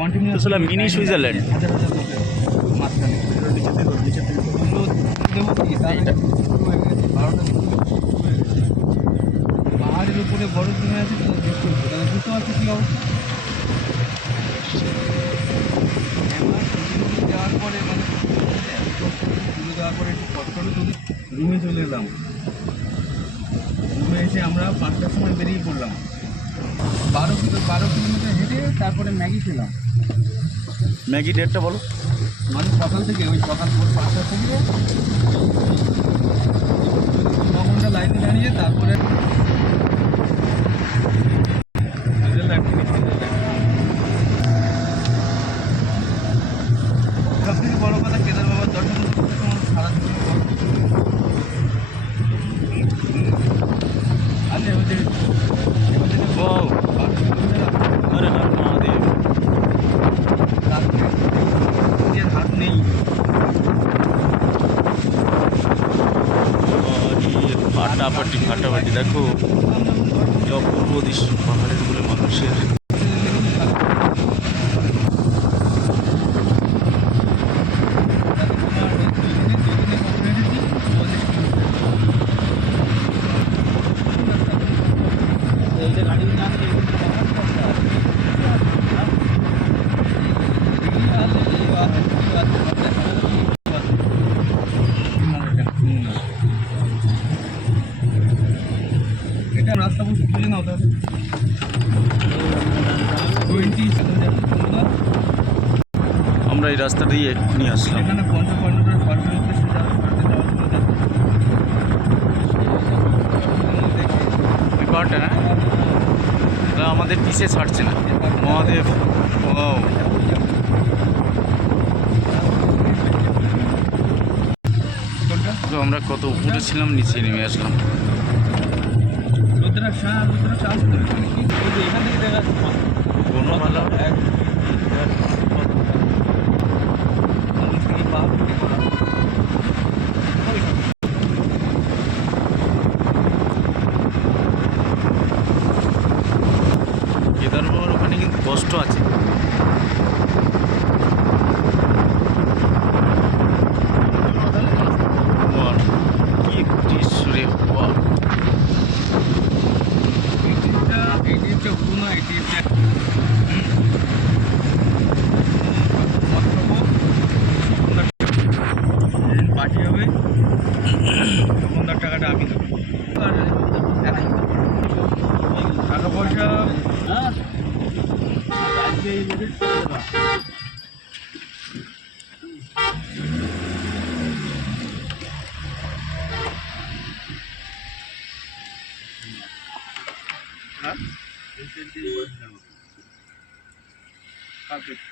আসলে mini Switzerland. পাহাড়ের উপরে বরফ জমে আছে পারছি কী অবস্থা এবার পরে মানে তুলে দেওয়ার পরে একটু রুমে চলে এলাম রুমে এসে আমরা পাঁচটার সময় বেরিয়ে পড়লাম বারো কিলো বারো কিলোমিটার হেঁটে তারপরে ম্যাগি খেলাম ম্যাগি ডেটটা বলো। মানে সকাল থেকে, ওই সকাল পাঁচটা থেকে। ঘণ্টা লাইনে দাঁড়িয়ে, তারপরে বড় কথা কেদার বাবার দর্শন করতে রাত্রে নিজের হাত নেই ফাটাফাটি ফাটাফাটি দেখো। কি অপূর্ব দৃশ্য পাহাড়ের বলে মানুষের। এটা রাস্তা বুঝে বুঝে নাও তাহলে। টোয়েন্টি আমরা এই রাস্তা দিয়ে এক্ষুনি আসলাম। এখানে উদ্দেশ্যে ওই পাহাড়টা না আমাদের পিছে ছাড়ছে না। মহাদেব ও আমরা কত উপরে ছিলাম নিচে নেমে আসলাম। শাহ রুদ্রা শাহ আসতে হবে। মানে কি ওই যে এখান থেকে দেখা যাচ্ছে না। কোনো ভালো এক, দুই, টাকাটা আমি দেবো আর টাকা পয়সা কালকে